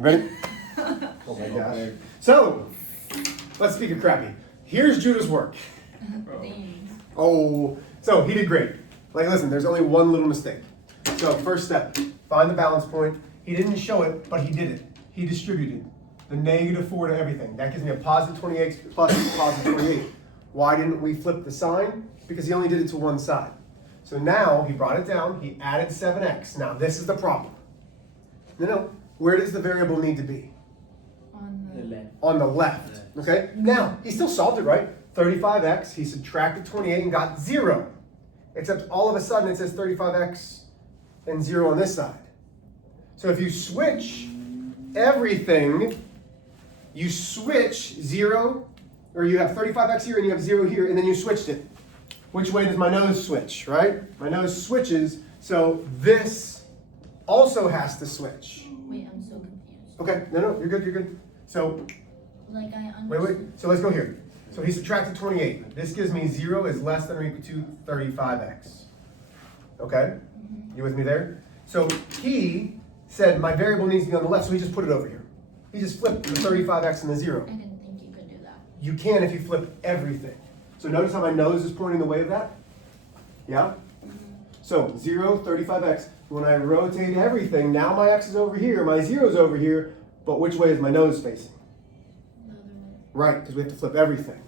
Ready? Oh my gosh. So, let's speak of crappy. Here's Judah's work. Oh, so he did great. Like, listen, there's only one little mistake. So, first step, find the balance point. He didn't show it, but he did it. He distributed the -4 to everything. That gives me a positive 28 plus positive 28. Why didn't we flip the sign? Because he only did it to one side. So now he brought it down, he added 7x. Now this is the problem. No, where does the variable need to be? On the left. On the left, okay? Now, he still solved it, right? 35x, he subtracted 28 and got 0. Except all of a sudden it says 35x and 0 on this side. So if you switch everything, you switch 0, or you have 35x here and you have 0 here, and then you switched it. Which way does my nose switch, right? My nose switches, so this also has to switch. Wait, I'm so confused. Okay, no, you're good. So, Like I understand. wait, so let's go here. So he subtracted 28. This gives me 0 is less than or equal to 35x. Okay? You with me there? So he said my variable needs to be on the left, so he just put it over here. He just flipped the 35x and the 0. I didn't think you could do that. You can if you flip everything. So notice how my nose is pointing the way of that? Yeah? So 0, 35x. When I rotate everything, now my x is over here, my 0 is over here, but which way is my nose facing? The other way. Right, because we have to flip everything.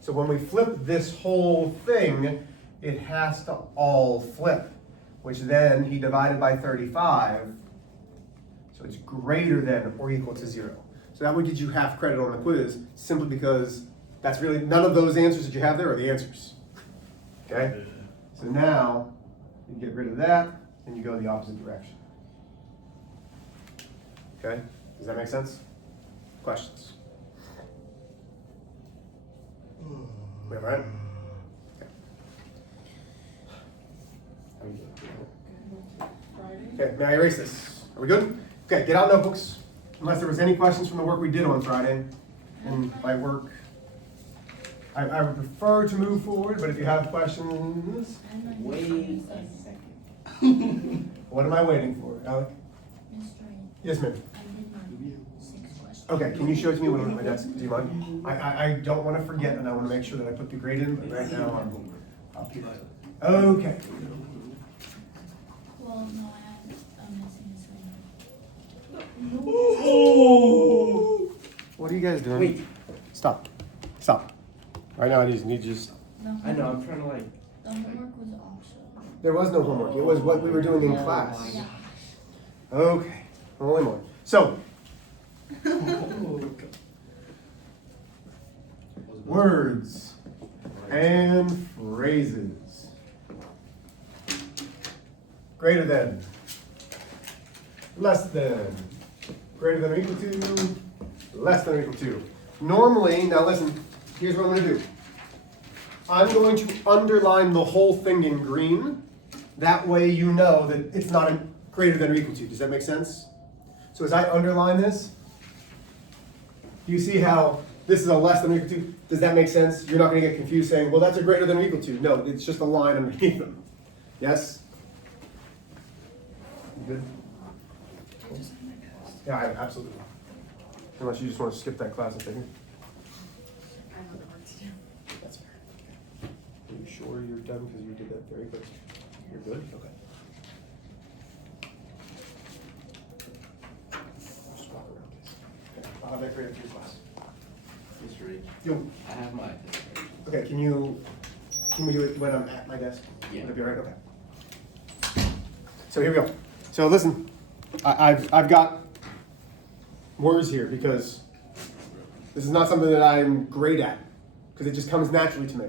So when we flip this whole thing, it has to all flip, which then he divided by 35, so it's greater than or equal to 0. So that would get you half credit on the quiz, simply because that's really, none of those answers that you have there are the answers. Okay? So now, you get rid of that, and you go the opposite direction. Okay? Does that make sense? Questions? We all right? Okay. How are you doing? Okay, may I erase this? Are we good? Okay, get out notebooks. Unless there was any questions from the work we did on Friday. And by work, I would prefer to move forward, but if you have questions, Wait. what am I waiting for, Alec? Mr. Yes, ma'am. I did my 6 questions. Okay, can you show it to me when I'm at my desk? Do you mind? I don't want to forget, and I want to make sure that I put the grade in, but right now I'm up here. Okay. Well, no, I had a missing assignment. What are you guys doing? Wait. Stop. Right now I just need you to stop. I know, I'm trying to like. The homework was optional. There was no homework. It was what we were doing in class. Yeah. Okay. Only more. So, words and phrases. Greater than. Less than. Greater than or equal to. Less than or equal to. Normally, now listen, here's what I'm going to do. I'm going to underline the whole thing in green. That way you know that it's not a greater than or equal to. Does that make sense? So as I underline this, you see how this is a less than or equal to? Does that make sense? You're not going to get confused saying, well, that's a greater than or equal to. No, it's just a line underneath them. Yes? You good? Yeah, absolutely. Unless you just want to skip that class and take it. I don't know what to do. That's fair. Are you sure you're done because you did that very quick? You're good? Okay. I'll just walk around this. Okay, I'll have that graded for your class. Mr. H, Yo, I have my dissertation. okay, can we do it when I'm at my desk? Yeah. Would that be all right? Okay. So here we go. So listen, I've got words here because this is not something that I'm great at, because it just comes naturally to me.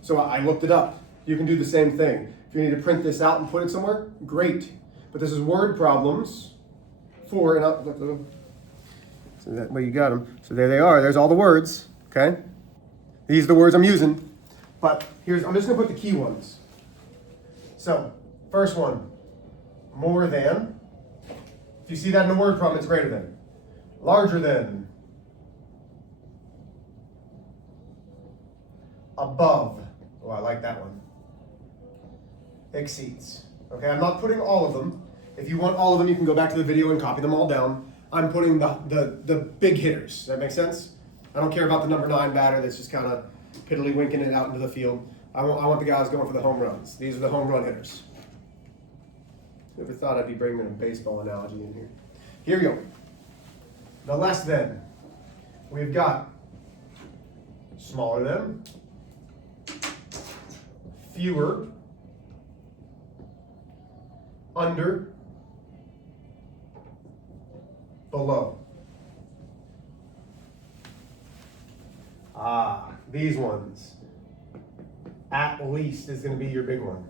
So I looked it up. You can do the same thing. If you need to print this out and put it somewhere, great. But this is word problems for, so that way you got them. So there they are. There's all the words, okay? These are the words I'm using. But I'm just gonna put the key ones. So, first one, more than. If you see that in a word problem, it's greater than. Larger than. Above. Oh, I like that one. Exceeds. Okay, I'm not putting all of them. If you want all of them, you can go back to the video and copy them all down. I'm putting the big hitters. Does that make sense? I don't care about the number 9 batter that's just kind of piddly-winking it out into the field. I want the guys going for the home runs. These are the home run hitters. Never thought I'd be bringing a baseball analogy in here. Here we go. The less than. We've got smaller than, fewer, under, below. These ones. At least is going to be your big one.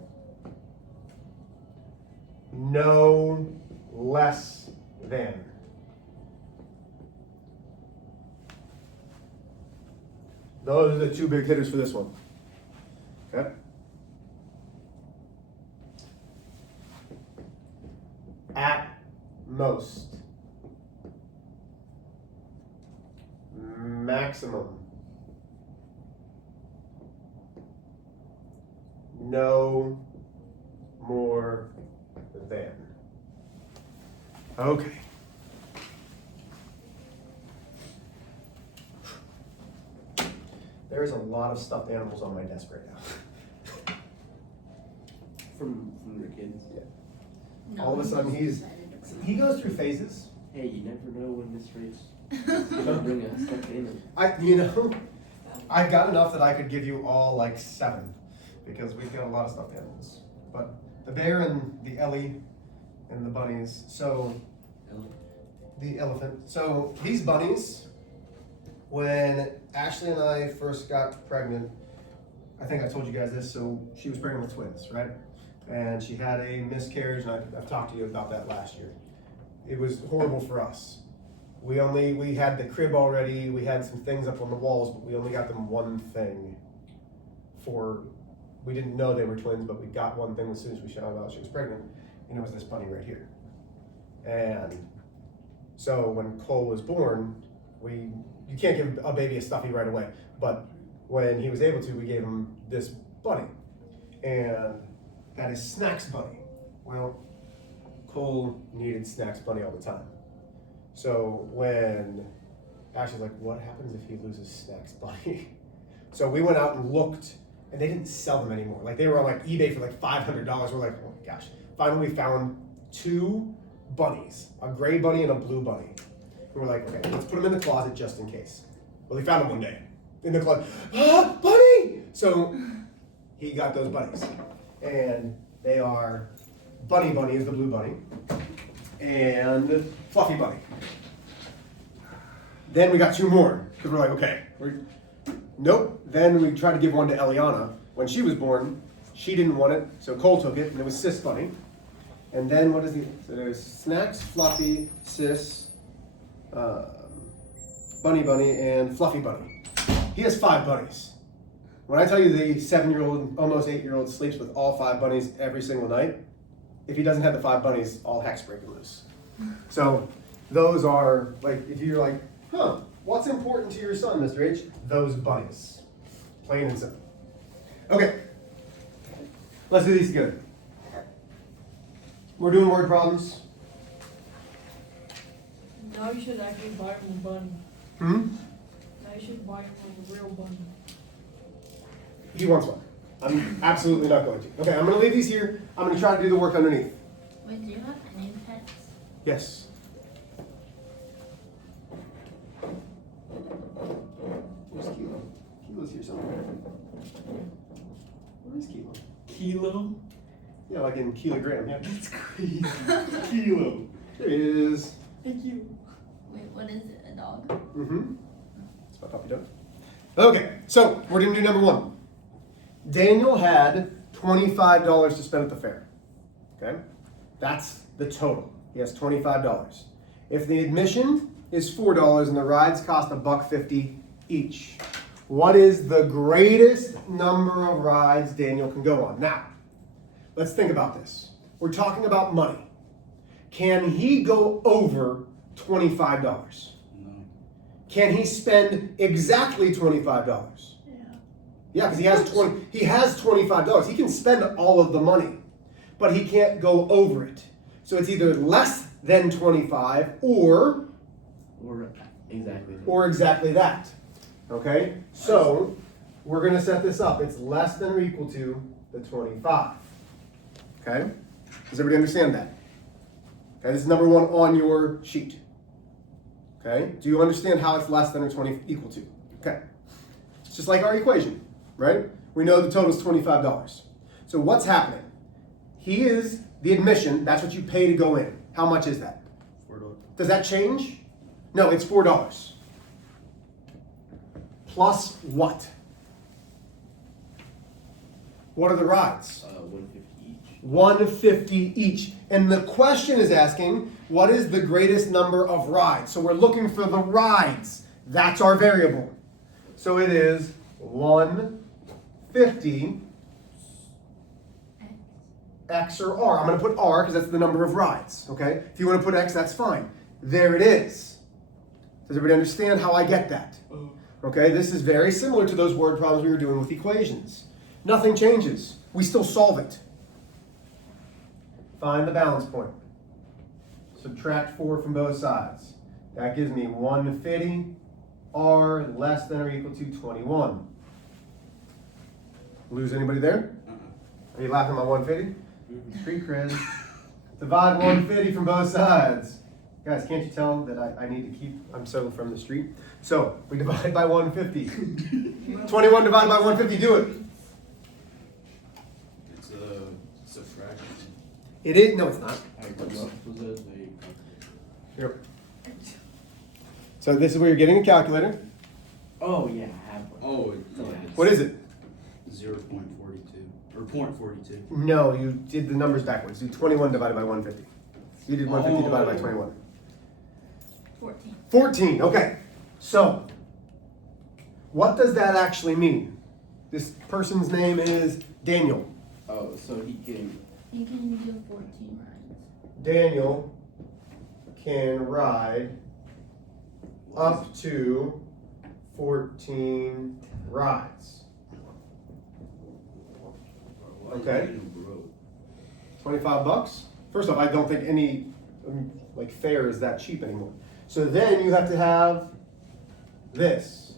No less than. Those are the 2 big hitters for this one. Okay? At most. Maximum. No more than. Okay. There's a lot of stuffed animals on my desk right now. From your kids. Yeah. No, All of a sudden I'm he excited. goes through phases. Hey, you never know when Miss Rach is gonna bring us stuff in. I've got enough that I could give you all like 7 because we've got a lot of stuffed animals. But the bear and the Ellie and the bunnies. So the elephant. So these bunnies, when Ashley and I first got pregnant, I think I told you guys this, so she was pregnant with twins, right? And she had a miscarriage, and I've talked to you about that last year. It was horrible for us. We had the crib already, we had some things up on the walls, but we only got them one thing we didn't know they were twins, but we got one thing as soon as we found out she was pregnant, and it was this bunny right here. And so when Cole was born, you can't give a baby a stuffy right away, but when he was able to, we gave him this bunny. And that is Snacks Bunny. Well, Cole needed Snacks Bunny all the time. So when Ashley's like, what happens if he loses Snacks Bunny? So we went out and looked, and they didn't sell them anymore. Like they were on like eBay for like $500. We're like, oh my gosh. Finally we found 2 bunnies, a gray bunny and a blue bunny. We were like, okay, let's put them in the closet just in case. Well, they found them one day in the closet. Bunny! So he got those bunnies. And they are Bunny Bunny is the blue bunny, and Fluffy Bunny. Then we got 2 more, because we're like, okay, nope. Then we tried to give one to Eliana. When she was born, she didn't want it, so Cole took it, and it was Sis Bunny. And then what is so there's Snacks, Fluffy, Sis, Bunny Bunny, and Fluffy Bunny. He has 5 bunnies. When I tell you the 7-year-old, almost 8-year-old sleeps with all 5 bunnies every single night, if he doesn't have the 5 bunnies, all heck's breaking loose. So those are, like, if you're like, what's important to your son, Mr. H? Those bunnies. Plain and simple. Okay, let's do these together. We're doing word problems. Now you should actually buy him a bunny. Now you should buy him a real bunny. He wants one. I'm absolutely not going to. Okay, I'm going to leave these here. I'm going to try to do the work underneath. Wait, do you have any pets? Yes. Where's Kilo? Kilo's here somewhere. Where is Kilo? Kilo? Yeah, like in kilogram. Yeah. That's crazy. Kilo. There he is. Thank you. Wait, what is it? A dog? Mm-hmm. It's my puppy dog. Okay, so we're going to do number 1. Daniel had $25 to spend at the fair. Okay? That's the total. He has $25. If the admission is $4 and the rides cost $1.50 each, what is the greatest number of rides Daniel can go on? Now, let's think about this. We're talking about money. Can he go over $25? No. Can he spend exactly $25? Yeah, because he has $25. He can spend all of the money, but he can't go over it. So it's either less than 25 or Or exactly. or exactly that. Okay? So, we're going to set this up. It's less than or equal to the 25. Okay? Does everybody understand that? Okay, this is number one on your sheet. Okay? Do you understand how it's less than or equal to? Okay. It's just like our equation, right? We know the total is $25. So what's happening? He is the admission. That's what you pay to go in. How much is that? $4. Does that change? No, it's $4. Plus what? What are the rides? 150 each. 150 each. And the question is asking, what is the greatest number of rides? So we're looking for the rides. That's our variable. So it is 150 X or R. I'm going to put R because that's the number of rides. Okay? If you want to put X, that's fine. There it is. Does everybody understand how I get that? Okay? This is very similar to those word problems we were doing with equations. Nothing changes. We still solve it. Find the balance point. Subtract 4 from both sides. That gives me 150 R less than or equal to 21. Lose anybody there? Are you laughing at my 150? Street cred. Divide 150 from both sides. Guys, can't you tell that I need to keep, I'm so from the street. So, we divide by 150. 21 divided by 150, do it. It's a subtraction. It is, no it's not. Here. So this is where you're getting a calculator. Oh yeah, I have one. Oh, What is it? 0.42 or 0.42. No, you did the numbers backwards. Do 21 divided by 150. You did 150 divided by 21. 14. 14, okay. So, what does that actually mean? This person's name is Daniel. Oh, so he can. You can do 14 rides. Daniel can ride up to 14 rides. Okay. 25 bucks? First off, I don't think any like fare is that cheap anymore. So then you have to have this.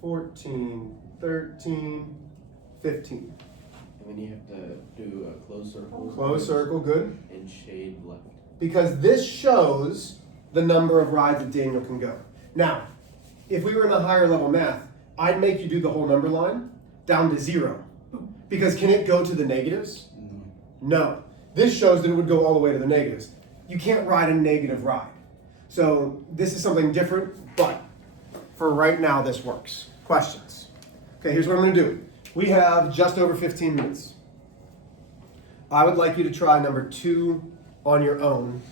14, 13, 15. And then you have to do a closed circle. Close circle, good. And shade left. Because this shows the number of rides that Daniel can go. Now, if we were in a higher level math, I'd make you do the whole number line down to 0. Because can it go to the negatives? No. This shows that it would go all the way to the negatives. You can't ride a negative ride. So this is something different, but for right now, this works. Questions? Okay, here's what I'm going to do. We have just over 15 minutes. I would like you to try number 2 on your own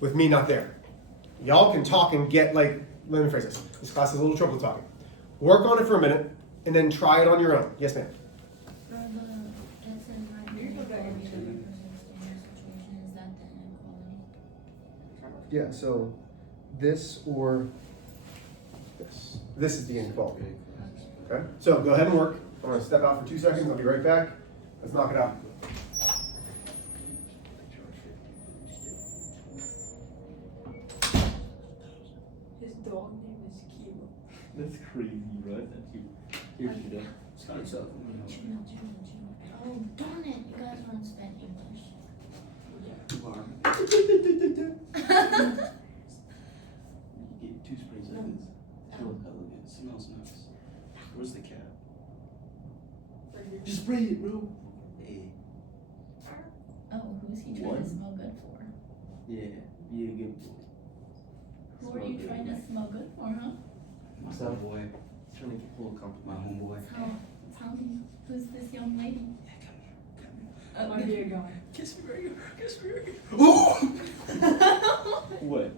with me not there. Y'all can talk and get like, let me phrase this. This class is a little trouble talking. Work on it for a minute and then try it on your own. Yes, ma'am. For the X and Y inequality that represents the inner situation, is that the inequality? Yeah, so this or this. This is the inequality. Okay? So go ahead and work. I'm going to step out for 2 seconds. I'll be right back. Let's knock it out. His dog name is Kilo. That's crazy, bro. That's you. Here, Judah. It's not yourself. Chill. Oh, darn it, you guys don't speak English. You get 2 sprays of this. Feel elegant. Smells nice. Where's the cat? Just spray it, bro. Hey. Oh, who's he trying What? to smell good for? Yeah, be a good boy. Who are you trying to smell good for, huh? My So- homeboy. Trying to get full My compliment. homeboy. Tell me, who's this young lady? My dear guy. Kiss me right here. Kiss me right here. What?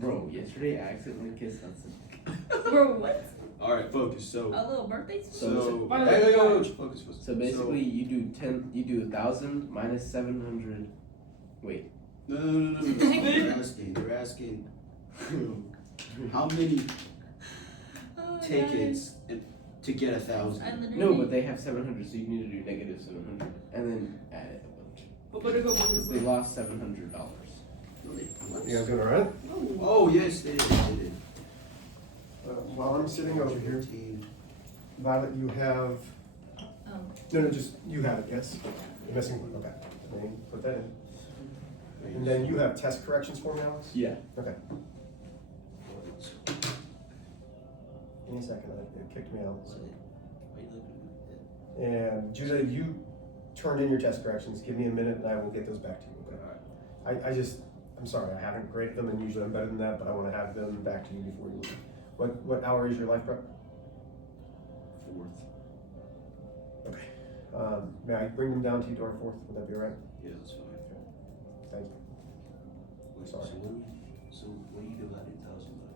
Bro, yesterday I accidentally kissed Hudson. Bro, what? Alright, focus. So, A little birthday spoon? so, By the hey, way, focus, focus. So basically, you do 1,000 minus 700. Wait. No. They're asking how many Oh, tickets to get 1,000. I literally. No, but they have 700, so you need to do negative 700, and then add it a bunch. But better go Because they lost $700. What? You guys doing all right? Oh, yes, they did. They did. While I'm sitting over here, 15. Violet, you have, Oh, no, just, you have it, yes? You're missing one, okay. Let me put that in. And then you have test corrections for me, Alex? Yeah. Okay. Give me a second, it kicked me out. And Judah, you turned in your test corrections. Give me a minute and I will get those back to you, okay? I'm sorry, I haven't graded them and usually I'm better than that, but I want to have them back to you before you leave. What hour is your life prep? 4th. Okay. May I bring them down to you to our 4th? Would that be all right? Yeah, that's fine. Thank you. Wait, Sorry. So what do you divide 1,000 by?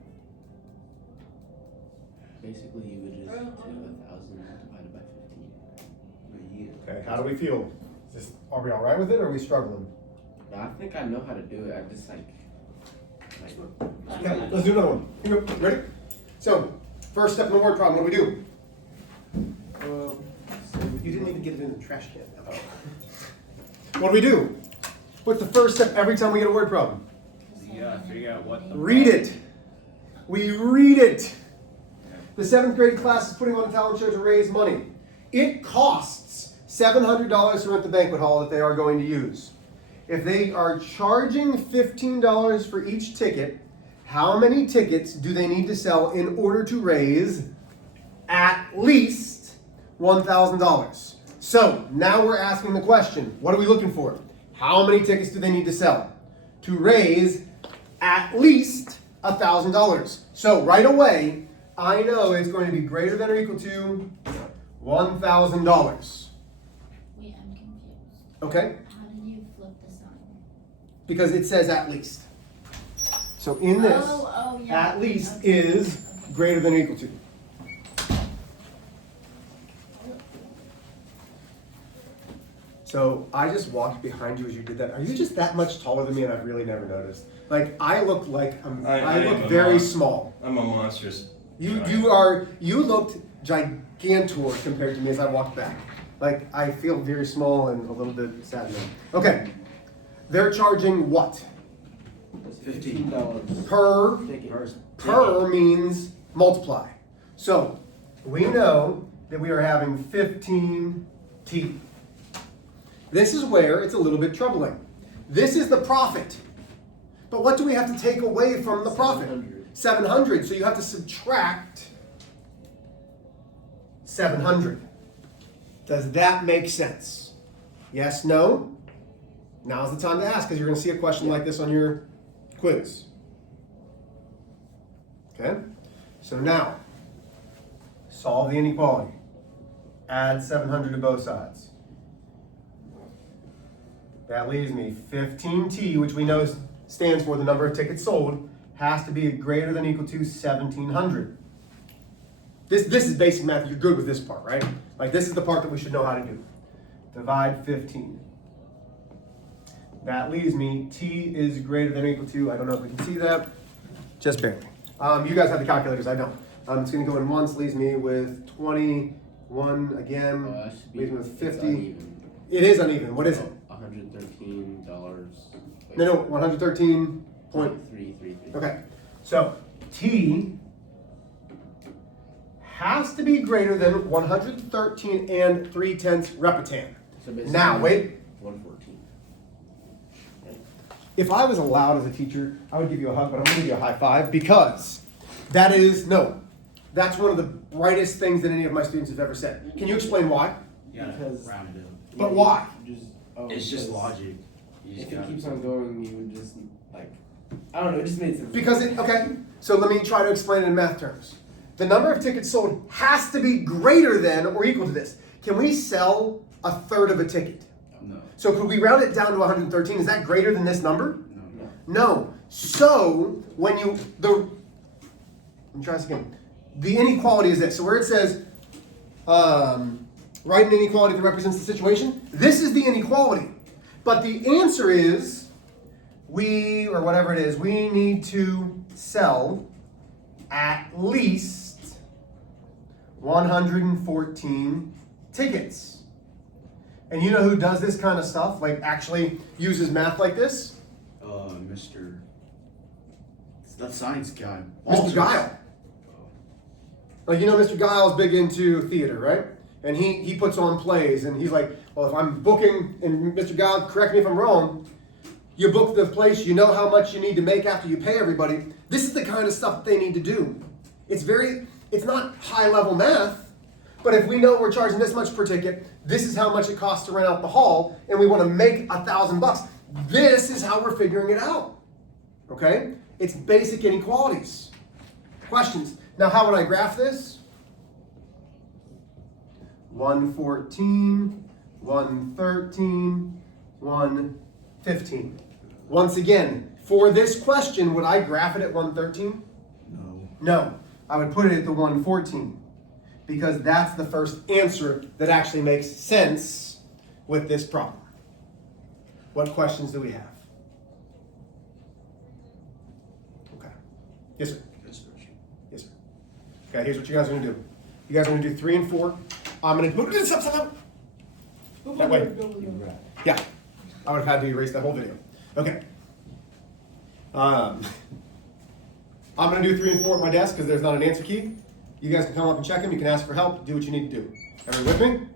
Basically, you would just do 1,000 divided by 15. Yeah. Okay, how do we feel? Are we all right with it or are we struggling? I think I know how to do it. I just like Okay, let's do another one. Here we go. Ready? So, first step in the word problem, what do we do? You didn't even get it in the trash can. What do we do? What's the first step every time we get a word problem? You gotta figure out what the. Read it. We read it. The 7th grade class is putting on a talent show to raise money. It costs $700 to rent the banquet hall that they are going to use. If they are charging $15 for each ticket, how many tickets do they need to sell in order to raise at least $1,000? So now we're asking the question, what are we looking for? How many tickets do they need to sell to raise at least $1,000? So right away, I know it's going to be greater than or equal to $1,000. wait, I'm confused. Okay? How did you flip the sign? Because it says at least. So in this, Oh, yeah. at least Okay. is Okay. greater than or equal to. So I just walked behind you as you did that. Are you just that much taller than me and I've really never noticed? Like I look like I am look a very mon- small. I'm a monstrous. You giant. you looked gigantor compared to me as I walked back. Like I feel very small and a little bit sad now. Okay. They're charging what? $15 Per ticket. per means multiply. So we know that we are having 15t. This is where it's a little bit troubling. This is the profit. But what do we have to take away from the profit? 700. So you have to subtract 700. Does that make sense? Yes, no? Now's the time to ask because you're going to see a question like this on your quiz. Okay? So now, solve the inequality. Add 700 to both sides. That leaves me 15t, which we know stands for the number of tickets sold, has to be greater than or equal to 1,700. This is basic math. You're good with this part, right? Like this is the part that we should know how to do. Divide 15. That leaves me t is greater than or equal to, I don't know if we can see that, just barely. You guys have the calculators, I don't. It's going to go in once, leaves me with 21 again, That should be, leaves me with it's 50. uneven. It is uneven. What is it? $113. No, 113 point. 333. Okay, so t has to be greater than 113 and 3/10 repetan. So basically, Now, wait. 114. If I was allowed as a teacher, I would give you a hug, but I'm going to give you a high five because that's one of the brightest things that any of my students have ever said. Can you explain why? You gotta Because- round it up. But why? It's just because logic. You just If it gotta- keeps on going, you would just like, I don't know. It just made sense. Because so let me try to explain it in math terms. The number of tickets sold has to be greater than or equal to this. Can we sell a third of a ticket? No. So could we round it down to 113? Is that greater than this number? No. No. So when let me try this again. The inequality is this. So where it says, write an inequality that represents the situation, this is the inequality. But the answer is, we need to sell at least 114 tickets. And you know who does this kind of stuff? Like actually uses math like this? Mr. It's that science guy. Mr. Guile. Like, you know, Mr. Guile is big into theater, right? And he puts on plays, and he's like, well, if I'm booking, and Mr. Guile, correct me if I'm wrong, you book the place, you know how much you need to make after you pay everybody. This is the kind of stuff that they need to do. It's not high level math, but if we know we're charging this much per ticket, this is how much it costs to rent out the hall, and we want to make $1,000. This is how we're figuring it out. Okay? It's basic inequalities. Questions? Now, how would I graph this? 114, 113, 115. Once again, for this question, would I graph it at 113? No. No, I would put it at the 114 because that's the first answer that actually makes sense with this problem. What questions do we have? Okay. Yes, sir. Yes, sir. Okay, here's what you guys are going to do. You guys are going to do 3 and 4. I'm going to stop. That way. Yeah, I would have had to erase that whole video. Okay. I'm going to do 3 and 4 at my desk because there's not an answer key. You guys can come up and check them. You can ask for help. Do what you need to do. Everyone with me?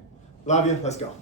Love you. Let's go.